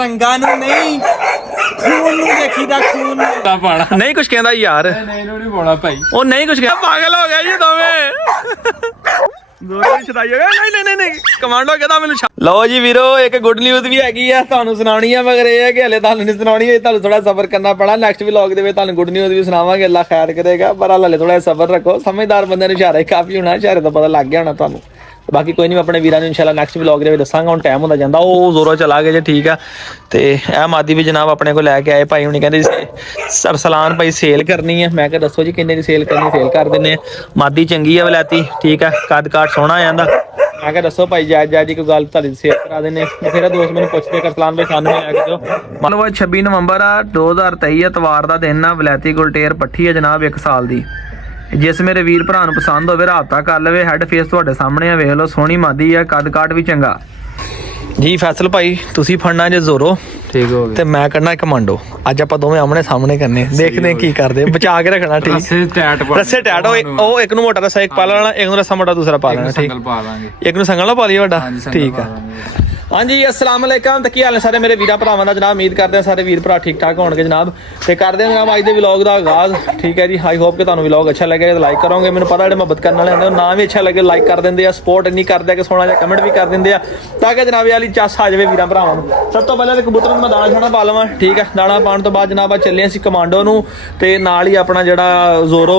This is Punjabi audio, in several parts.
रंगा नूं नहीं खून नूं देखीदा खून नूं पाना नहीं कुछ कहंदा यार नहीं नहीं पाना भाई ओ नहीं कुछ कहंदा पागल हो गया जी दोवें ਦੋਰੇ ਛਦਾਈ ਹੋ ਗਿਆ ਨਹੀਂ ਨਹੀਂ ਨਹੀਂ ਕਮਾਂਡੋ ਕਹਿੰਦਾ ਮੈਨੂੰ ਲਓ ਜੀ ਵੀਰੋ ਇੱਕ ਗੁੱਡ ਨਿਊਜ਼ ਵੀ ਹੈਗੀ ਆ ਤੁਹਾਨੂੰ ਸੁਣਾਉਣੀ ਆ ਮਗਰ ਇਹ ਹੈ ਕਿ ਹਲੇ ਤੁਹਾਨੂੰ ਨਹੀਂ ਸੁਣਾਉਣੀ ਤੁਹਾਨੂੰ ਥੋੜਾ ਸਬਰ ਕਰਨਾ ਪੈਣਾ ਨੈਕਸਟ ਵਲੌਗ ਦੇ ਵਿੱਚ ਤੁਹਾਨੂੰ ਗੁੱਡ ਨਿਊਜ਼ ਵੀ ਸੁਣਾਵਾਂਗੇ ਅੱਲਾ ਖੈਰ ਕਰੇਗਾ ਪਰ ਹਲੇ ਥੋੜਾ ਸਬਰ ਰੱਖੋ ਸਮਝਦਾਰ ਬੰਦੇ ਨੂੰ ਇਸ਼ਾਰਾ ਹੀ ਕਾਫੀ ਹੋਣਾ ਇਸ਼ਾਰੇ ਦਾ ਪਤਾ ਲੱਗ ਗਿਆ ਹੋਣਾ ਤੁਹਾਨੂੰ ਬਾਕੀ ਕੋਈ ਨਹੀਂ ਮੈਂ ਆਪਣੇ ਵੀਰਾਂ ਨੂੰ ਇਨਸ਼ਾਅੱਲਾ ਨੈਕਸਟ ਵਲੌਗ ਦੇ ਵਿੱਚ ਦੱਸਾਂਗਾ ਹੁਣ ਟਾਈਮ ਹੁੰਦਾ ਜਾਂਦਾ ਉਹ ਜ਼ੋਰੋ ਚਲਾ ਗਏ ਜੇ ਠੀਕ ਆ ਤੇ ਇਹ ਮਾਦੀ ਵੀ ਜਨਾਬ ਆਪਣੇ ਕੋਲ ਲੈ ਕੇ ਆਏ ਭਾਈ ਹੁਣੀ ਕਹਿੰਦੇ ਸਰਸਲਾਨ ਭਾਈ ਸੇਲ ਕਰਨੀ ਹੈ ਮੈਂ ਕਿਹਾ ਦੱਸੋ ਜੀ ਕਿੰਨੇ ਦੀ ਸੇਲ ਕਰਨੀ ਸੇਲ ਕਰ ਦਿੰਨੇ ਆ ਮਾਦੀ ਚੰਗੀ ਆ ਵਲੈਤੀ ਠੀਕ ਆ ਕੱਦ ਕਾਠ ਸੋਹਣਾ ਆ ਜਾਂਦਾ ਮੈਂ ਕਿਹਾ ਦੱਸੋ ਭਾਈ ਜਾਇਜ਼ ਜੀ ਕੋਈ ਗੱਲ ਤੁਹਾਡੀ ਸੇਲ ਕਰਾ ਦਿੰਨੇ ਫਿਰ ਦੋਸਤ ਮੈਨੂੰ ਪੁੱਛਦੇ ਕਰਸਲਾਨ ਭਾਈ ਸਾਨੂੰ ਲੈ ਕੇ ਦਿਓ ਮਤਲਬ 26 ਨਵੰਬਰ ਆ 2023 ਐਤਵਾਰ ਦਾ ਦਿਨ ਆ ਵਲੈਤੀ ਗੁਲਟੇਰ ਪੱਠੀ ਆ ਜਨਾਬ 1 ਸਾਲ ਦੀ ਜਿਸ ਮੇਰੇ ਵੀਰ ਭਰਾ ਨੂੰ ਪਸੰਦ ਹੋਵੇ ਰਾਬਤਾ ਕਰ ਲਵੇ ਹੈਡ ਫੇਸ ਤੁਹਾਡੇ ਸਾਹਮਣੇ ਆ ਵੇਖ ਲਓ ਸੋਹਣੀ ਮਾਦੀ ਆ ਕੱਦ ਕਾਠ ਵੀ ਚੰਗਾ ਜੀ ਫੈਸਲ ਭਾਈ ਤੁਸੀਂ ਫੜਨਾ ਜੇ ਜ਼ੋਰੋ ਠੀਕ ਹੋ ਗਿਆ ਤੇ ਮੈਂ ਕਰਨਾ ਕਮਾਂਡੋ ਅੱਜ ਆਪਾਂ ਦੋਵੇਂ ਆਮਣੇ ਸਾਹਮਣੇ ਕਰਨੇ ਦੇਖਦੇ ਕੀ ਕਰਦੇ ਬਚਾ ਕੇ ਰੱਖਣਾ ਠੀਕ ਰੱਸੇ ਟੈਟ ਉਹ ਇੱਕ ਨੂੰ ਮੋਟਾ ਰੱਸਾ ਇੱਕ ਪਾ ਲੈਣਾ ਇੱਕ ਨੂੰ ਰੱਸਾ ਮੋਟਾ ਦੂਸਰਾ ਪਾ ਲੈਣਾ ਠੀਕ ਇੱਕ ਨੂੰ ਸੰਗਲ ਪਾ ਲਈ ਵੱਡਾ ਠੀਕ ਆ ਹਾਂਜੀ अस्सलाम वालेकुम तो की हाल है सारे मेरे वीर भरावां दा जनाब उम्मीद करते हैं सारे वीर भरा ठीक ठाक होणगे जनाब ते करदे हैं जनाब अज दे व्लॉग दा आगाज ठीक है जी आई होप कि तुहानूं व्लॉग अच्छा लगे तो लाइक करोगे मैनूं पता जेहड़े मुहब्बत करने वाले होंदे ना भी अच्छा लगे लाइक कर देंदे आ सपोर्ट नहीं करदे कि सोहना जिहा कमेंट भी कर देंदे आ ताकि जनाब वाली चस आ जाए वीर भरावां नूं सब तो पहले कबूतर मैं दाना शाना पा लवां ठीक है दाना पाउण तो बाद जनाब चले असीं कमांडो नूं ते नाल ही अपना जिहड़ा जोरो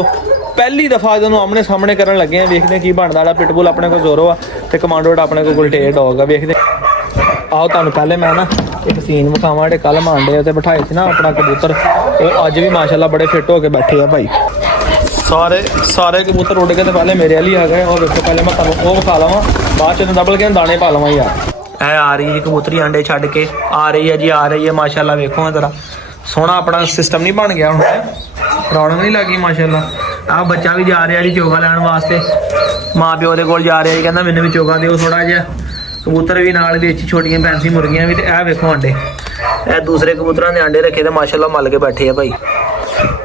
पहली दफा जो आमने सामने करन लगे हैं वेखदे की बनदा जिहड़ा पिटबुल अपने कोल जोरो आ ते कमांडो जिहड़ा अपने कोल गुलटेर डॉग आ वेखदे आओ तुहानूं पहले मैं ना एक सीन विखावां जिहड़े कल मांडे ते बिठाए सी ना अपना कबूतर वो अज भी माशाअल्लाह बड़े फिट हो के बैठे आ भाई सारे कबूतर उड़ के तो पहले मेरे वाली आ गए और देखो पहले मैं तुहानूं वो विखा लवां बाद च डबल के दाने पा लवां यार ऐ आ रही जी कबूतरी अंडे छड्ड के आ रही है जी आ रही है माशाअल्लाह वेखो जरा सोहना अपना सिस्टम नहीं बन गया हुण रौनक नहीं लगी माशाअल्लाह आ बच्चा भी जा रहा जी चोगा लैण वास्ते माँ प्यो दे कोल जा रहा जी कहंदा मैनूं भी चोगा दिओ थोड़ा जिहा कबूतर भी नाल विच छोटियां पैंसी मुर्गियां भी ते ए वेखो अंडे ए दूसरे कबूतरां दे अंडे रखे ते माशाअल्लाह मल के बैठे आ भाई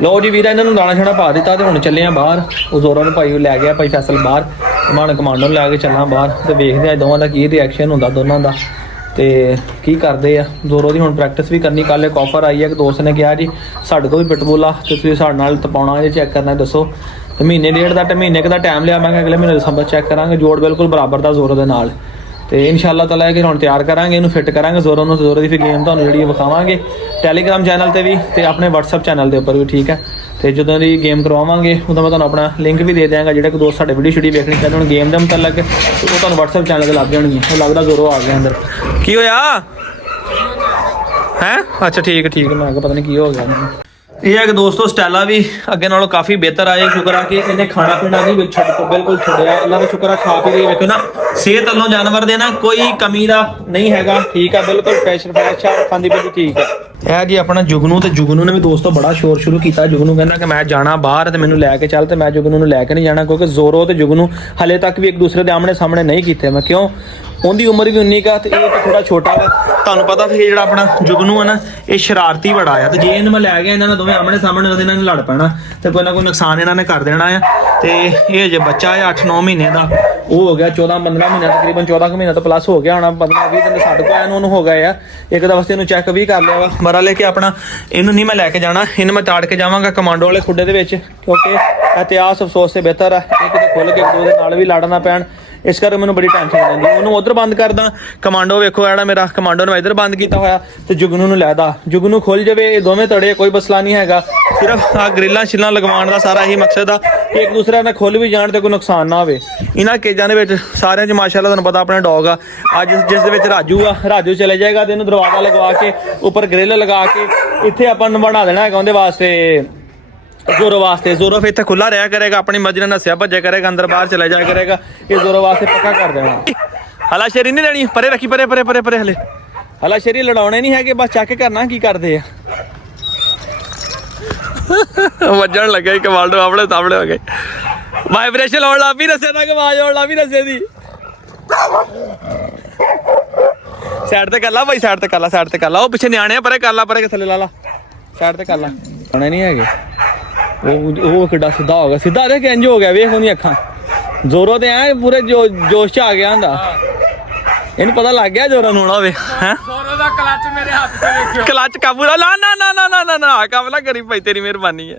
लो जी वीर इन्हां नूं दाना शाना पा दित्ता ते हुण चले आ बाहर ओ जोरा नूं भाई लै गया भाई फैसल बाहर मैं कमांडो लै के चलना बाहर ते वेखदे आ दोवां दा की रिएक्शन हुंदा दोनां दा ਤੇ ਕੀ ਕਰਦੇ ਆ ਜ਼ੋਰੋ ਦੀ ਹੁਣ ਪ੍ਰੈਕਟਿਸ ਵੀ ਕਰਨੀ ਕੱਲ ਇੱਕ ਆਫਰ ਆਈ ਹੈ ਕਿ ਦੋਸਤ ਨੇ ਕਿਹਾ ਜੀ ਸਾਡੇ ਕੋਲ ਵੀ ਪਿਟਬੁਲ ਆ ਤੇ ਤੁਸੀਂ ਸਾਡੇ ਨਾਲ ਤਪਾਉਣਾ ਇਹ ਚੈੱਕ ਕਰਨਾ ਦੱਸੋ ਤੇ ਮਹੀਨੇ ਡੇਢ ਦਾ ਮਹੀਨੇ ਕ ਦਾ ਟਾਈਮ ਲਿਆ ਮੈਂ ਕਿਹਾ ਅਗਲੇ ਮਹੀਨੇ ਦਸੰਬਰ ਚੈੱਕ ਕਰਾਂਗੇ ਜੋੜ ਬਿਲਕੁਲ ਬਰਾਬਰ ਦਾ ਜ਼ੋਰੋ ਦੇ ਨਾਲ ਤੇ ਇਨਸ਼ਾਅੱਲਾ ਤਾਲਾ ਕਿ ਹੁਣ ਤਿਆਰ ਕਰਾਂਗੇ ਇਹਨੂੰ ਫਿੱਟ ਕਰਾਂਗੇ ਜ਼ੋਰੋ ਨੂੰ ਜ਼ੋਰੋ ਦੀ ਫਿਰ ਗੇਮ ਤੁਹਾਨੂੰ ਜਿਹੜੀ ਵਿਖਾਵਾਂਗੇ ਟੈਲੀਗ੍ਰਾਮ ਚੈਨਲ ਤੇ ਵੀ ਤੇ ਆਪਣੇ WhatsApp ਚੈਨਲ ਦੇ ਉੱਪਰ ਵੀ ਠੀਕ ਹੈ ਤੇ ਜਦੋਂ ਦੀ ਗੇਮ ਕਰਵਾਵਾਂਗੇ ਉਦੋਂ ਮੈਂ ਤੁਹਾਨੂੰ ਆਪਣਾ ਲਿੰਕ ਵੀ ਦੇ ਦਿਆਂਗਾ ਜਿਹੜਾ ਕਿ ਦੋਸਤ ਸਾਡੇ ਵੀਡੀਓ ਸ਼ੂਡੀ ਵੇਖਣੀ ਚਾਹੁੰਦੇ ਹੁਣ ਗੇਮ ਦੇ ਮੁਤਲਕ ਉਹ ਤੁਹਾਨੂੰ WhatsApp ਚੈਨਲ ਤੇ ਲੱਗ ਜਾਣਗੇ ਉਹ ਲੱਗਦਾ ਜ਼ੋਰੋ ਆ ਗਿਆ ਅੰਦਰ ਕੀ ਹੋਇਆ है अच्छा ठीक है मैं पता नहीं की हो गया ये है कि दोस्तों स्टैला भी अगे नालों काफ़ी बेहतर आए शुक्र आ कि इन्हें खाना पीना नहीं बिल्कुल छड्डिया अल्लाह का शुक्र है खा पी के वेखो ना सेहत वालों जानवर दे ना कोई कमी का नहीं हैगा ठीक है बिल्कुल फ्रैश खांदी पीती ठीक है यह जी अपना जुगनू तो जुगनू ने भी दोस्तों बड़ा शोर शुरू किया जुगनू कहना कि मैं जाना बाहर तो मैनू लैके चल तो मैं जुगनू लैके नहीं जाना क्योंकि जोरो तो जुगनू हले तक भी एक दूसरे के आमने सामने नहीं किए मैं क्यों उनकी उम्र भी उन्नी का तो ये तो थोड़ा छोटा वा तुहानूं पता फिर जो अपना जुगनू है ना ये शरारती बड़ा है तो जे इन्हें मैं लै गया इन्होंने दोवें आमने सामने तो इन्होंने लड़ पैना तो कोई ना कोई नुकसान इन्होंने कर देना है तो ये जो बच्चा है 8-9 महीने का वो हो गया 14-15 महीने तकरीबन 14 महीने तो प्लस हो गया होना 15-20 दिन साढ़े को आया हो गए एक दफा इन्हूं चैक भी कर लिया वा मरा लेके अपना इन्हूं नहीं मैं लैके जाना इन्हूं मैं ताड़ के जावांगा कमांडो वाले खुडे दे विच क्योंकि इतिहास अफसोस से बेहतर है एक तो खुल के एक दो दे नाल भी लड़ना पैण इस करके मैंने बड़ी टेंशन लैंदी उन्होंने उधर बंद करदा कमांडो वेखो है मेरा कमांडो ने इधर बंद किया होया तो जुगनू नूं लैदा जुगनू खुल जाए ये दोवें तड़े कोई मसला नहीं हैगा सिर्फ आ ग्रिल्लां शिल्लां लगवाउण दा सारा ही मकसद आ कि एक दूसरे ने खुल भी जाण ते कोई नुकसान ना होवे इन्हां केजां दे विच सारियां च माशाअल्लाह तुहानूं पता अपना डॉग आ अज जिस दे विच राजू चले जाएगा ते इहनूं दरवाजा लगवा के उपर ग्रिल लगा के इत्थे आपां बना देना हैगा उहदे वास्ते जोरो वास्ते जोरो फिर इतना खुला रहा करेगा अपनी मर्जी ने नस्या भज्या करेगा अंदर बाहर चला जाया करेगा ये जोरो वास्ते पक्का कर देना हला शेरी नहीं लेनी परे रखी परे परे परे परे हले हला शेरी लड़ाने नहीं है बस चेक करना की करते हैं वजन लगे कमांडो अपने सामने हो गए वाइब्रेशन होने लग पई रस्से तक आवाज होने लग पई रस्से दी साइड ते कर ला भाई साइड ते कर ला साइड ते कर ला पिछे न्याणे परे कर ला परे थले ला ला साइड ते कर ला आने नहीं है वो किड्डा सीधा हो गया सीधा देख इंज हो गया वेख उन्दी अखां जोरों ते ऐ पूरे जोश च आ गया हुंदा इन्हूं पता लग गया जोरा नूं होवे हैं जोरों दा ਕਲੱਚ ਮੇਰੇ ਹੱਥ ਤੇ ਵੇਖਿਓ ਕਲੱਚ ਕਾਬੂ ਨਾ ਨਾ ਨਾ ਨਾ ਨਾ ਨਾ ਨਾ ਕੰਮ ਨਾ ਕਰੀ ਭਾਈ ਤੇਰੀ ਮਿਹਰਬਾਨੀ ਹੈ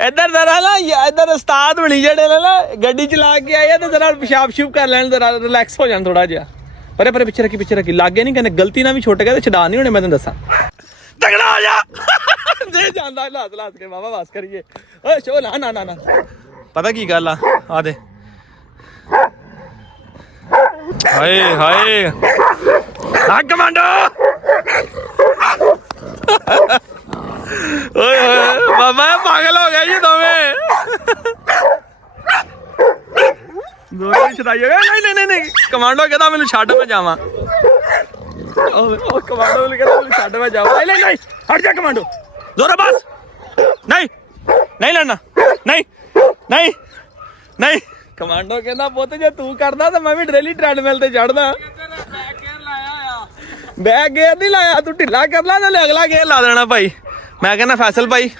ਇੱਧਰ ਜ਼ਰਾ ਨਾ ਇੱਧਰ ਉਸਤਾਦ ਬਣੀ ਜਿਹੜੇ ਨੇ ਨਾ ਗੱਡੀ ਚਲਾ ਕੇ ਆਏ ਆ ਤੇ ਜ਼ਰਾ ਪਿਸ਼ਾਬ ਸ਼ੂਬ ਕਰ ਲੈਣ ਜ਼ਰਾ ਰਿਲੈਕਸ ਹੋ ਜਾਣ ਥੋੜਾ ਜਿਹਾ ਪਰੇ ਪਿੱਛੇ ਰੱਖੀ ਲਾਗੇ ਨਹੀਂ ਕਹਿੰਦੇ ਗਲਤੀ ਨਾਲ ਵੀ ਛੁੱਟ ਗਿਆ ਤੇ ਛਡਾ ਨਹੀਂ ਹੋਣੇ ਮੈਂ ਤੈਨੂੰ ਦੱਸਾਂ ਤਗੜਾ ਆ ਜਾ ਦੇ ਜਾਂਦਾ ਲਾਸ ਕੇ ਬਾਬਾ ਬਸ ਕਰੀਏ ਓਏ ਸ਼ੋ ਨਾ ਨਾ ਨਾ ਪਤਾ ਕੀ ਗੱਲ ਆ ਦੇ ਹਾਏ ਹਾਏ ਆ ਕਮਾਂਡੋ ਓਏ ਹੋਏ ਬਾਬਾ ਪਾਗਲ ਹੋ ਗਿਆ ਜੀ ਦੋਵੇਂ ਦੋਵੇਂ ਛਡਾਈ ਹੋ ਗਏ ਨਹੀਂ ਕਮਾਂਡੋ ਕਹਿੰਦਾ ਮੈਨੂੰ ਛੱਡ ਮੈਂ ਜਾਵਾਂ ਉਹ ਕਮਾਂਡੋ ਨੂੰ ਕਹਿੰਦਾ ਮੈਨੂੰ ਛੱਡ ਮੈਂ ਜਾਵਾਂ ਨਹੀਂ ਹਟ ਜਾ ਕਮਾਂਡੋ ਜ਼ੋਰਾ ਬਸ ਨਹੀਂ ਲੜਨਾ ਨਹੀਂ ਕਮਾਂਡੋ ਕਹਿੰਦਾ ਪੁੱਤ ਜੇ ਤੂੰ ਕਰਦਾ ਤਾਂ ਮੈਂ ਵੀ ਡੇਲੀ ਟ੍ਰੈਡਮਿਲ ਤੇ ਚੜਦਾ ਬੈਕ ਗੇਅਰ ਨਹੀਂ ਲਾਇਆ ਤੂੰ ਢਿੱਲਾ ਕਰ ਲਾ ਨਾਲੇ ਅਗਲਾ ਗੇਅਰ ਲਾ ਦੇਣਾ ਭਾਈ ਮੈਂ ਕਹਿੰਦਾ ਫੈਸਲ ਭਾਈ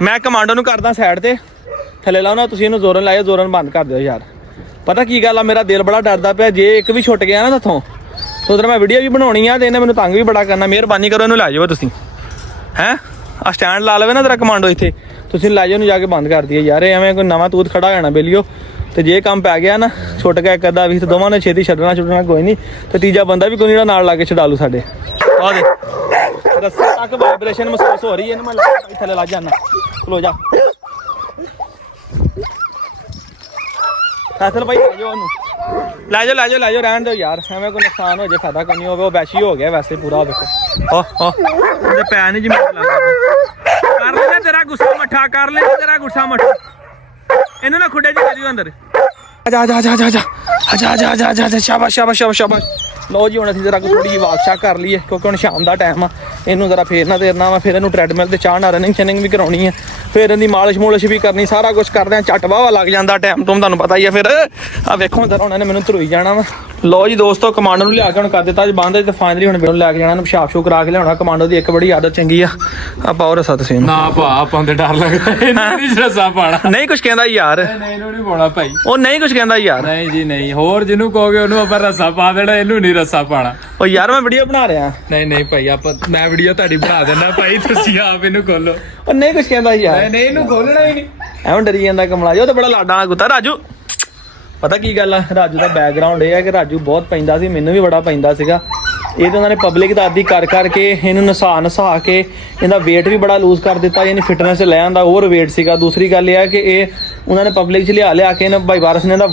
ਮੈਂ ਕਮਾਂਡੋ ਨੂੰ ਕਰਦਾ ਸਾਈਡ ਤੇ ਥੱਲੇ ਲਾਓ ਨਾ ਤੁਸੀਂ ਇਹਨੂੰ ਜ਼ੋਰਨ ਲਾਇਓ ਜ਼ੋਰਨ ਬੰਦ ਕਰ ਦਿਓ ਯਾਰ ਪਤਾ ਕੀ ਗੱਲ ਆ ਮੇਰਾ ਦਿਲ ਬੜਾ ਡਰਦਾ ਪਿਆ ਜੇ ਇੱਕ ਵੀ ਛੁੱਟ ਗਿਆ ਨਾ ਇੱਥੋਂ ਉਧਰ ਮੈਂ ਵੀਡੀਓ ਵੀ ਬਣਾਉਣੀ ਆ ਤੇ ਇਹਨੇ ਮੈਨੂੰ ਤੰਗ ਵੀ ਬੜਾ ਕਰਨਾ ਮਿਹਰਬਾਨੀ ਕਰੋ ਇਹਨੂੰ ਲੈ ਜਾਓ ਤੁਸੀਂ ਹੈਂ ਆ ਸਟੈਂਡ ਲਾ ਲਵੇ ਨਾ ਤੇਰਾ ਕਮਾਂਡੋ ਇੱਥੇ ਤੁਸੀਂ ਲੈ ਜਾਓ ਇਹਨੂੰ ਜਾ ਕੇ ਬੰਦ ਕਰ ਦਈਏ ਯਾਰ ਐਵੇਂ ਕੋਈ ਨਵਾਂ ਤੂਤ ਖੜਾ ਹੋ ਜਾਣਾ ਬੇਲੀਓ ਤੇ ਜੇ ਕੰਮ ਪੈ ਗਿਆ ਨਾ ਛੁੱਟ ਗਿਆ ਇੱਕ ਅੱਧਾ ਵੀ ਤੇ ਦੋਵਾਂ ਨੇ ਛੇਤੀ ਛੱਡਣਾ ਕੋਈ ਨਹੀਂ ਤੇ ਤੀਜਾ ਬੰਦਾ ਵੀ ਕੋਈ ਜਿਹੜਾ ਨਾਲ ਲਾ ਕੇ ਛਡਾ ਲੂ ਸਾਡੇ ਆ ਦੇ ਰੱਸੇ ਤੱਕ ਵਾਈਬ੍ਰੇਸ਼ਨ ਮਹਿਸੂਸ ਹੋ ਰਹੀ ਹੈ ਇਹਨੂੰ ਮੈਂ ਥੱਲੇ ਲਾ ਜਾਣਾ ਖਲੋ ਜਾ ਫੈਸਲ ਭਾਈ ਲੈ ਜਾਓ ਉਹਨੂੰ ਲੈ ਜਾਓ ਰਹਿਣ ਦਿਓ ਯਾਰ ਐਵੇਂ ਕੋਈ ਨੁਕਸਾਨ ਹੋ ਜੇ ਫਾਇਦਾ ਕੋਈ ਨਹੀਂ ਹੋਵੇ ਉਹ ਵੈਸ਼ੀ ਹੋ ਗਿਆ ਵੈਸੇ ਪੂਰਾ ਦੇਖੋ ਉਹਦੇ ਪੈਰ ਨਹੀਂ ਜਿਵੇਂ ਕਰ ਲੈ ਤੇਰਾ ਗੁੱਸਾ ਮੱਠਾ ਕਰ ਲੈ ਤੇਰਾ ਗੁੱਸਾ ਮੱਠਾ ਇਹਨੂੰ ਨਾ ਖੁੱਡੇ ਚ ਲੈ ਜਾਓ ਅੰਦਰ ਆਜਾ ਸ਼ਾਬਾਸ਼ ਲੋ ਜੀ ਹੁਣ ਅਸੀਂ ਜ਼ਰਾ ਥੋੜੀ ਜਿਹੀ ਵਾਕ ਸ਼ਾਕ ਕਰ ਲਈਏ ਕਿਉਂਕਿ ਹੁਣ ਸ਼ਾਮ ਦਾ ਟਾਈਮ ਆ ਇਹਨੂੰ ਜ਼ਰਾ ਫੇਰ ਨਾ ਤੇਰਨਾ ਵਾ ਫਿਰ ਇਹਨੂੰ ਟ੍ਰੈਡਮਿਲ ਤੇ ਚਾਹਣਾ ਰਨਿੰਗ ਵੀ ਕਰਾਉਣੀ ਹੈ ਫਿਰ ਇਹਦੀ ਮਾਲਿਸ਼ ਵੀ ਕਰਨੀ ਸਾਰਾ ਕੁਝ ਕਰਦੇ ਆ ਝੱਟ ਵਾਵਾ ਲੱਗ ਜਾਂਦਾ ਟਾਈਮ ਤੁਹਾਨੂੰ ਪਤਾ ਹੀ ਆ ਫਿਰ ਆ ਵੇਖੋ ਜ਼ਰਾ ਉਹਨਾਂ ਨੇ ਮੈਨੂੰ ਧਰੋਈ ਜਾਣਾ ਵਾ ਲੋ ਜੀ ਦੋਸਤੋ ਕਮਾਂਡੋ ਨੂੰ ਲਿਆ ਕੇ ਹੁਣ ਕਰ ਦਿੱਤਾ ਅੱਜ ਬੰਦ ਤੇ ਫਾਈਨਲੀ ਹੁਣ ਮੈਨੂੰ ਲੈ ਕੇ ਜਾਣਾ ਨੂੰ ਪਿਸ਼ਾਬ ਸ਼ੂ ਕਰਾ ਕੇ ਲਿਆਉਣਾ ਕਮਾਂਡੋ ਦੀ ਇੱਕ ਬੜੀ ਆਦਤ ਚੰਗੀ ਆ ਆਪਾਂ ਹੋਰ ਰਸਾ ਤੁਸੀਂ ਨਾ ਭਾ ਆਪਾਂ ਤੇ ਡਰ ਲੱਗਦਾ ਇਹਨੂੰ ਨਹੀਂ ਰਸਾ ਪਾਣਾ ਨਹੀਂ ਕੁਝ ਕਹਿੰਦਾ ਯਾਰ ਨਹੀਂ ਇਹਨੂੰ ਨਹੀਂ ਪਾਉਣਾ ਭਾਈ ਉਹ ਨਹੀਂ ਕੁਝ ਕਹਿੰਦਾ ਯਾਰ ਨਹੀਂ ਜੀ ਨਹੀਂ ਹੋਰ ਜਿਹਨੂੰ ਕਹੋਗੇ ਉਹਨੂੰ ਆਪਾਂ ਰਸਾ ਪਾ ਦੇਣਾ ਇਹਨੂੰ ਨਹੀਂ ਰਸਾ ਪਾਣਾ ਉਹ ਯਾਰ ਮੈਂ ਵੀਡੀਓ ਬਣਾ ਰਿਹਾ ਨਹੀਂ ਭਾਈ ਆਪਾਂ ਮੈਂ ਵੀਡੀਓ ਤੁਹਾਡੀ ਬਣਾ ਦੇਣਾ ਭਾਈ ਤੁਸੀਂ ਆਪ ਇਹਨੂੰ ਖੋਲੋ ਉਹ ਨਹੀਂ ਕੁਝ ਕਹਿੰਦਾ ਯਾਰ ਨਹੀਂ ਇਹਨੂੰ ਖੋਲਣਾ ਹੀ ਨਹੀਂ ਐਵੇਂ ਡਰੀ ਜਾਂਦਾ ਕਮਲਾ ਜੀ ਉਹ ਤਾਂ ਬੜਾ ਲਾਡਾ ਵਾਲਾ ਕੁੱਤਾ ਰਾਜੂ ਪਤਾ ਕੀ ਗੱਲ ਆ ਰਾਜੂ ਦਾ ਬੈਕਗ੍ਰਾਉਂਡ ਇਹ ਹੈ ਕਿ ਰਾਜੂ ਬਹੁਤ ਪੈਂਦਾ ਸੀ ਮੈਨੂੰ ਵੀ ਬੜਾ ਪੈਂਦਾ ਸੀਗਾ ਇਹ ਤਾਂ ਉਹਨਾਂ ਨੇ ਪਬਲਿਕ ਦਾ ਆਦੀ ਕਰਕੇ ਇਹਨੂੰ ਨਸਾ ਕੇ ਇਹਦਾ weight ਵੀ ਬੜਾ ਲੂਜ਼ ਕਰ ਦਿੱਤਾ ਯਾਨੀ ਫਿਟਨੈਸ ਲੈ ਆਂਦਾ ਓਵਰ weight ਸੀਗਾ ਦੂਸਰੀ ਗੱਲ ਇਹ ਹੈ ਕਿ ਇਹ ਉਹਨਾਂ ਨੇ ਪਬਲਿਕ 'ਚ ਲਿਆ ਕੇ ਇਹਨਾਂ ਭਾਈ ਵਾਰਸ ਨੇ ਇਹਦਾ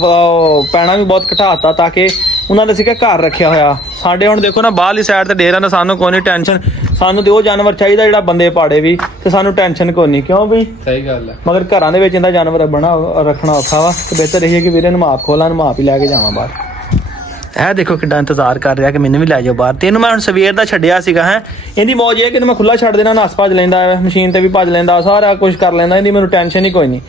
ਪੈਣਾ ਵੀ ਬਹੁਤ ਘਟਾਤਾ ਤਾਂ ਕਿ ਉਹਨਾਂ ਦਾ ਸੀਗਾ ਘਰ ਰੱਖਿਆ ਹੋਇਆ ਸਾਡੇ ਹੁਣ ਦੇਖੋ ਨਾ ਬਾਹਰਲੀ ਸਾਈਡ ਤੇ ਡੇਰਾ ਨਾ ਸਾਨੂੰ ਕੋਈ ਨਹੀਂ ਟੈਨਸ਼ਨ ਸਾਨੂੰ ਤੇ ਉਹ ਜਾਨਵਰ ਚਾਹੀਦਾ ਜਿਹੜਾ ਬੰਦੇ ਪਾੜੇ ਵੀ ਤੇ ਸਾਨੂੰ ਟੈਨਸ਼ਨ ਕੋਈ ਨਹੀਂ ਕਿਉਂ ਬਈ ਸਹੀ ਗੱਲ ਹੈ ਮਗਰ ਘਰਾਂ ਦੇ ਵਿੱਚ ਇਹਦਾ ਜਾਨਵਰ ਰੱਖਣਾ ਔਖਾ ਵਾ ਤੇ ਬਿਹਤਰ ਇਹ ਹੈ ਕਿ ਵੀਰੇ ਨੂੰ ਮਾਪ ਖੋਲਾਂ ਨੂੰ ਮਾਪ ਹੀ ਲੈ ਕੇ ਜਾਵਾਂ ਬਾਹਰ ਇਹ ਦੇਖੋ ਕਿੱਡਾ ਇੰਤਜ਼ਾਰ ਕਰ ਰਿਹਾ ਕਿ ਮੈਨੂੰ ਵੀ ਲੈ ਜਾਓ ਬਾਹਰ ਤੇ ਇਹਨੂੰ ਮੈਂ ਹੁਣ ਸਵੇਰ ਦਾ ਛੱਡਿਆ ਸੀਗਾ ਹੈ ਇਹਦੀ ਮੌਜ ਇਹ ਕਿ ਮੈਂ ਖੁੱਲਾ ਛੱਡ ਦੇਣਾ ਨਸ ਭੱਜ ਲੈਂਦਾ ਹੈ ਮਸ਼ੀਨ ਤੇ ਵੀ ਭੱਜ ਲੈਂਦਾ ਸਾਰਾ ਕੁਝ ਕਰ ਲੈਂਦਾ ਇਹਦੀ ਮੈਨੂੰ ਟੈਨਸ਼ਨ ਹੀ ਕੋਈ ਨਹੀਂ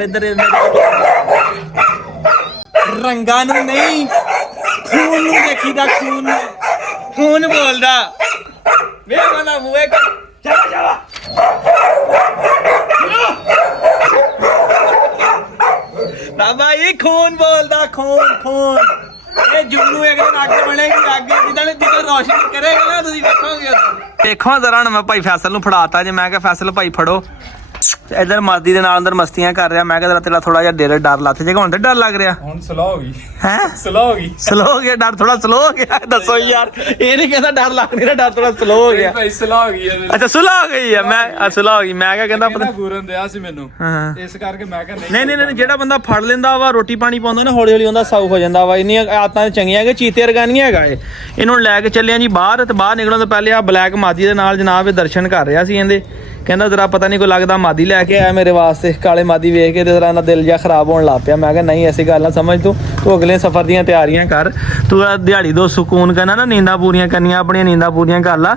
ਇੱਧਰ ਰੰਗਾਂ ਨੂੰ ਨਹੀਂ ਖੂਨ ਨੂੰ ਦੇਖੀਦਾ ਖੂਨ ਬੋਲਦਾ ਵੇ ਮਨਾ ਮੂਏ ਚਲਾ ਬਾਬਾ ਇਹ ਖੂਨ ਬੋਲਦਾ ਖੂਨ ਇਹ ਜੁਗਨੂ ਇੱਕ ਦਿਨ ਅੱਗ ਬਣੇਗੀ ਅੱਗ ਜਿੱਦਾਂ ਰੋਸ਼ਨੀ ਕਰੇਗਾ ਨਾ ਤੁਸੀਂ ਵੇਖੋਗੇ ਦੇਖੋ ਜ਼ਰਾ ਹੁਣ ਮੈਂ ਭਾਈ ਫੈਸਲ ਨੂੰ ਫੜਾਤਾ ਜੇ ਮੈਂ ਕਿਹਾ ਫੈਸਲ ਭਾਈ ਫੜੋ ਇਧਰ ਮਾਦੀ ਦੇ ਨਾਲ ਅੰਦਰ ਮਸਤੀਆਂ ਕਰ ਰਿਹਾ ਮੈਂ ਕਿਹਾ ਤੇਰਾ ਥੋੜਾ ਜਿਹਾ ਡਰ ਲੱਥ ਜਾਏਗਾ ਹੁਣ ਤੇ ਡਰ ਲੱਗ ਰਿਹਾ ਹੁਣ ਸਲੋ ਹੋ ਗਈ ਹੈ ਸਲੋ ਹੋ ਗਿਆ ਡਰ ਥੋੜਾ ਸਲੋ ਹੋ ਗਿਆ ਦੱਸੋ ਯਾਰ ਇਹ ਨਹੀਂ ਕਹਿੰਦਾ ਡਰ ਲੱਗ ਨਹੀਂ ਰਿਹਾ ਡਰ ਥੋੜਾ ਸਲੋ ਹੋ ਗਿਆ ਭਾਈ ਸਲੋ ਹੋ ਗਈ ਅੱਛਾ ਸਲੋ ਹੋ ਗਈ ਆ ਮੈਂ ਸਲੋ ਹੋ ਗਈ ਮੈਂ ਕਿਹਾ ਕਹਿੰਦਾ ਪਤਾ ਗੁਰਨ ਦਿਆ ਸੀ ਮੈਨੂੰ ਇਸ ਕਰਕੇ ਮੈਂ ਕਿਹਾ ਨਹੀਂ ਜਿਹੜਾ ਬੰਦਾ ਫੜ ਲੈਂਦਾ ਵਾ ਰੋਟੀ ਪਾਣੀ ਪਾਉਂਦਾ ਨਾ ਹੌਲੀ ਉਹਦਾ ਸਾਊ ਹੋ ਜਾਂਦਾ ਵਾ ਇੰਨੀਆਂ ਆਦਤਾਂ ਚੰਗੀਆਂ ਕਿ ਚੀਤੇ ਵਰਗਾ ਨਹੀਂ ਹੈਗਾ ਇਹਨੂੰ ਲੈ ਕੇ ਚੱਲਿਆ ਜੀ ਬਾਹਰ ਤੇ ਬਾਹਰ ਨਿਕਲਣ ਤੋਂ ਪਹਿਲੇ ਆ ਬਲੈਕ ਮਾਦੀ ਦੇ ਨਾਲ ਜਨਾਬ ਇਹ ਦਰਸ਼ਨ ਕਰ ਰਿਹਾ ਸੀ ਇਹਦੇ ਕਹਿੰਦਾ ਜਰਾ ਪਤਾ ਨਹੀਂ ਕੋਈ ਲੱਗਦਾ ਮਾਦੀ ਲੈ ਕੇ ਆਇਆ ਮੇਰੇ ਵਾਸਤੇ ਕਾਲੇ ਮਾਦੀ ਵੇਖ ਕੇ ਤੇ ਜਰਾ ਇਹਦਾ ਦਿਲ ਜਿਹਾ ਖਰਾਬ ਹੋਣ ਲੱਗ ਪਿਆ ਮੈਂ ਕਿਹਾ ਨਹੀਂ ਐਸੀ ਗੱਲ ਨਾ ਸਮਝ ਤੂੰ ਤੂੰ ਅਗਲੇ ਸਫ਼ਰ ਦੀਆਂ ਤਿਆਰੀਆਂ ਕਰ। ਤੂੰ ਆ ਦਿਹਾੜੀ ਦੋ ਸਕੂਨ ਕਰਨਾ ਨਾ, ਨੀਂਦਾਂ ਪੂਰੀਆਂ ਕਰਨੀਆਂ, ਆਪਣੀਆਂ ਨੀਂਦਾਂ ਪੂਰੀਆਂ ਕਰ ਲਾ।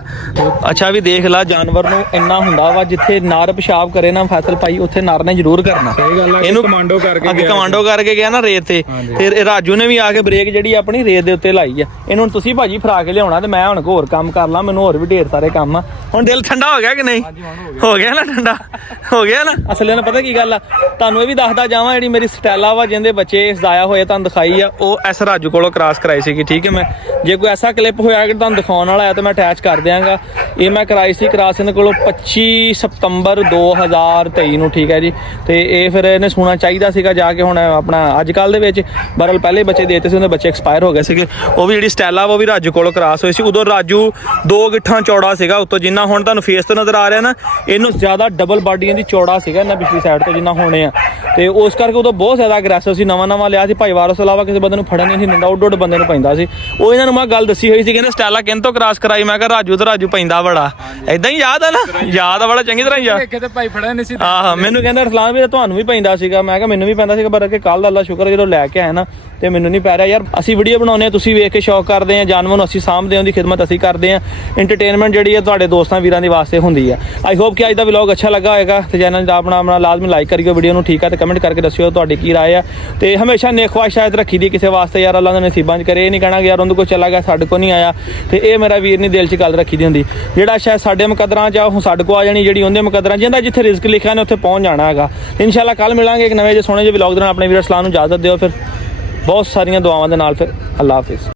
ਅੱਛਾ ਵੀ ਦੇਖ ਲਾ, ਜਾਨਵਰ ਨੂੰ ਇੰਨਾ ਹੁੰਦਾ ਵਾ ਜਿੱਥੇ ਨਰ ਪਿਸ਼ਾਬ ਕਰੇ ਨਾ ਫਸਲ ਪਾਈ, ਉੱਥੇ ਨਰ ਨੇ ਜ਼ਰੂਰ ਕਰਨਾ। ਸਹੀ ਗੱਲ ਹੈ। ਇਹਨੂੰ ਕਮਾਂਡੋ ਕਰਕੇ ਅੱਗੇ ਕਮਾਂਡੋ ਕਰਕੇ ਗਿਆ ਨਾ ਰੇਤ ਤੇ, ਫਿਰ ਰਾਜੂ ਨੇ ਵੀ ਆ ਕੇ ਬ੍ਰੇਕ ਜਿਹੜੀ ਆਪਣੀ ਰੇਤ ਦੇ ਉੱਤੇ ਲਾਈ ਆ। ਇਹਨੂੰ ਤੁਸੀਂ ਭਾਜੀ ਫਰਾ ਕੇ ਲਿਆਉਣਾ ਤੇ ਮੈਂ ਹੁਣ ਹੋਰ ਕੰਮ ਕਰ ਲਾਂ, ਮੈਨੂੰ ਹੋਰ ਵੀ ਢੇਰ ਸਾਰੇ ਕੰਮ ਆ। ਹੁਣ ਦਿਲ ਠੰਡਾ ਹੋ ਗਿਆ ਕਿ ਨਹੀਂ? ਹੋ ਗਿਆ ਨਾ ਠੰਡਾ, ਹੋ ਗਿਆ ਨਾ। ਅਸਲ ਵਿੱਚ ਪਤਾ ਕੀ ਗੱਲ ਆ, ਤੁਹਾਨੂੰ ਇਹ ਵੀ ਦੱਸਦਾ ਜਾਵਾਂ, ਜਿਹੜੀ ਮੇਰੀ ਸਟੈਲਾ ਵਾ ਜਿਹਦੇ ਬੱਚੇ ਜ਼ਾਇਆ ਹੋਏ ਤੁਹਾਨੂੰ ਦਿਖਾਈ ਆ, ਉਹ ਐਸ ਰਾਜੂ ਕੋਲੋਂ ਕ੍ਰਾਸ ਕਰਾਈ ਸੀਗੀ। ਠੀਕ ਹੈ, ਮੈਂ ਜੇ ਕੋਈ ਐਸਾ ਕਲਿੱਪ ਹੋਇਆ ਕਿ ਤੁਹਾਨੂੰ ਦਿਖਾਉਣ ਵਾਲਾ ਹੈ ਤਾਂ ਮੈਂ ਅਟੈਚ ਕਰ ਦਿਆਂਗਾ। ਇਹ ਮੈਂ ਕਰਾਈ ਸੀ ਕ੍ਰਾਸ ਇਹਨਾਂ ਕੋਲੋਂ 25 ਸਤੰਬਰ 2023 ਨੂੰ। ਠੀਕ ਹੈ ਜੀ, ਤੇ ਇਹ ਫਿਰ ਇਹਨੇ ਸੁਣਾ ਚਾਹੀਦਾ ਸੀਗਾ ਜਾ ਕੇ। ਹੁਣ ਆਪਣਾ ਅੱਜ ਕੱਲ੍ਹ ਦੇ ਵਿੱਚ ਬਰਲ ਪਹਿਲੇ ਬੱਚੇ ਦੇਤੇ ਸੀ, ਉਹਦੇ ਬੱਚੇ ਐਕਸਪਾਇਰ ਹੋ ਗਏ ਸੀਗੇ। ਉਹ ਵੀ ਜਿਹੜੀ ਸਟੈਲਾ ਉਹ ਵੀ ਰਾਜੂ ਕੋਲੋਂ ਕ੍ਰਾਸ ਹੋਈ ਸੀ। ਉਦੋਂ ਰਾਜੂ 2 ਗਿੱਠਾਂ ਚੌੜਾ ਸੀਗਾ ਉੱਤੋਂ, ਜਿੰਨਾ ਹੁਣ ਤੁਹਾਨੂੰ ਫੇਸ ਤੋਂ ਨਜ਼ਰ ਆ ਰਿਹਾ ਨਾ, ਇਹਨੂੰ ਜ਼ਿਆਦਾ ਡਬਲ ਬਾਡੀ ਇਹਦੀ ਚੌੜਾ ਸੀਗਾ ਇਹਨਾਂ ਪਿਛਲੀ ਸਾਈਡ ਤੋਂ ਜਿੰਨਾ ਹੋਣੇ ਆ। ਤੇ ਉਸ ਕਰਕੇ ਉਦੋਂ ਬਹੁਤ ਜ਼ਿਆਦਾ ਅਗਰੈਸਿਵ ਸੀ। ਨਵਾਂ ਲਿਆ ਸੀ ਭਾਈ ਵਾਰਸ ਤੋਂ ਇਲਾਵਾ ਕਿਸੇ ਬੰਦੇ ਨੂੰ ਫੜਨ ਨਹੀਂ ਸੀ ਦਿੰਦਾ, ਉੱਡ ਬੰਦੇ ਨੂੰ ਪੈਂਦਾ ਸੀ। ਉਹ ਇਹਨਾਂ ਨੂੰ ਮੈਂ ਗੱਲ ਦੱਸੀ ਹੋਈ ਸੀ, ਕਹਿੰਦੇ ਸਟੈਲਾ ਕਿੰਨ ਤੋਂ ਕ੍ਰਾਸ ਕਰਾਈ? ਮੈਂ ਕਿਹਾ ਰਾਜੂ ਤੇ ਰਾਜੂ ਪੈਂਦਾ ਬੜਾ। ਏਦਾਂ ਹੀ ਯਾਦ ਆ ਨਾ, ਯਾਦ ਆ ਬੜਾ ਚੰਗੀ ਤਰ੍ਹਾਂ ਯਾਦ। ਕਿਤੇ ਭਾਈ ਫੜਿਆ ਨਹੀਂ ਸੀ। ਆਹ ਮੈਨੂੰ ਕਹਿੰਦਾ ਰਸਲਾਨ ਵੀ ਤੁਹਾਨੂੰ ਵੀ ਪੈਂਦਾ ਸੀਗਾ। ਮੈਂ ਕਿਹਾ ਮੈਨੂੰ ਵੀ ਪੈਂਦਾ ਸੀਗਾ, ਪਰ ਕਿ ਕੱਲ ਦਾ ਅੱਲਾ ਸ਼ੁਕਰ ਜਦੋਂ ਲੈ ਕੇ ਆਇਆ ਨਾ ਤੇ ਮੈਨੂੰ ਨਹੀਂ ਪੈ ਰਿਹਾ ਯਾਰ। ਅਸੀਂ ਵੀਡੀਓ ਬਣਾਉਂਦੇ ਹਾਂ, ਤੁਸੀਂ ਵੇਖ ਕੇ ਸ਼ੌਕ ਕਰਦੇ ਆ, ਜਾਨਵਰ ਨੂੰ ਅਸੀਂ ਸਾਂਭਦੇ ਹਾਂ, ਉਹਦੀ ਖਿਦਮਤ ਅਸੀਂ ਕਰਦੇ ਹਾਂ। ਇੰਟਰਟੇਨਮੈਂਟ ਜਿਹੜੀ ਹੈ ਤੁਹਾਡੇ ਦੋਸਤਾਂ ਵੀਰਾਂ ਦੇ ਵਾਸਤੇ ਹੁੰਦੀ ਆ। ਆਈ ਹੋਪ ਕਿ ਅੱਜ ਦਾ ਵਲੌਗ ਅੱਛਾ ਲੱਗਾ ਹੋਏਗਾ ਤੇ ਚੈਨਲ ਦਾ ਆਪਣਾ ਲਾਜ਼ਮੀ ਲਾਈਕ ਕਰਿਓ ਵੀਡੀਓ ਨੂੰ। ਠੀਕ ਆ, ਤੇ ਕਮੈਂਟ ਕਰਕੇ ਦੱਸਿਓ ਤੁਹਾਡੀ ਕੀ ਰਾਏ ਆ। ਤੇ ਹਮੇਸ਼ਾ ਨੇਕ ਖਵਾਇਸ਼ ਸ਼ਾਇਦ ਰੱਖੀ ਦੀ ਕਿਸੇ ਵਾਸਤੇ ਯਾਰ, ਅੱਲਾ ਦੇ ਨਸੀਬਾਂ 'ਚ ਕਰੇ। ਇਹ ਨਹੀਂ ਕਹਿਣਾ ਕਿ ਯਾਰ ਉਹਦੇ ਕੋਲ ਚਲਾ ਗਿਆ ਸਾਡੇ ਕੋਲ ਨਹੀਂ ਆਇਆ। ਤੇ ਇਹ ਮੇਰਾ ਵੀਰ ਨਹੀਂ ਦਿਲ 'ਚ ਗੱਲ ਰੱਖੀ ਦੀ ਹੁੰਦੀ, ਜਿਹੜਾ ਸ਼ਾਇਦ ਸਾਡੇ ਮੁਕੱਦਰਾਂ 'ਚ ਹੁਣ ਸਾਡੇ ਕੋਲ ਆ ਜਾਣੀ, ਜਿਹੜੀ ਉਹਦੇ ਮੁਕੱਦਰਾਂ ਜਿਹਦਾ ਜਿੱਥੇ ਰਿਜ਼ਕ ਲਿਖਿਆ ਨੇ ਉੱਥੇ ਪਹੁੰਚ ਜਾਣਾ ਹੈਗਾ। ਇਨਸ਼ਾਅੱਲਾ ਕੱਲ ਮਿਲਾਂਗੇ ਇੱਕ ਨਵੇਂ ਜਿਹੇ ਸੋਹਣੇ ਜਿਹੇ ਵਲੌਗ ਦੇ ਨਾਲ। ਆਪਣੇ ਵੀਰ ਅਸਲਾਨ ਨੂੰ ਇਜਾਜ਼ਤ ਦਿਓ, ਫਿਰ ਬਹੁਤ ਸਾਰੀਆਂ ਦੁਆਵਾਂ ਦੇ ਨਾਲ। ਫਿਰ ਅੱਲਾ ਹਾਫਿਜ਼।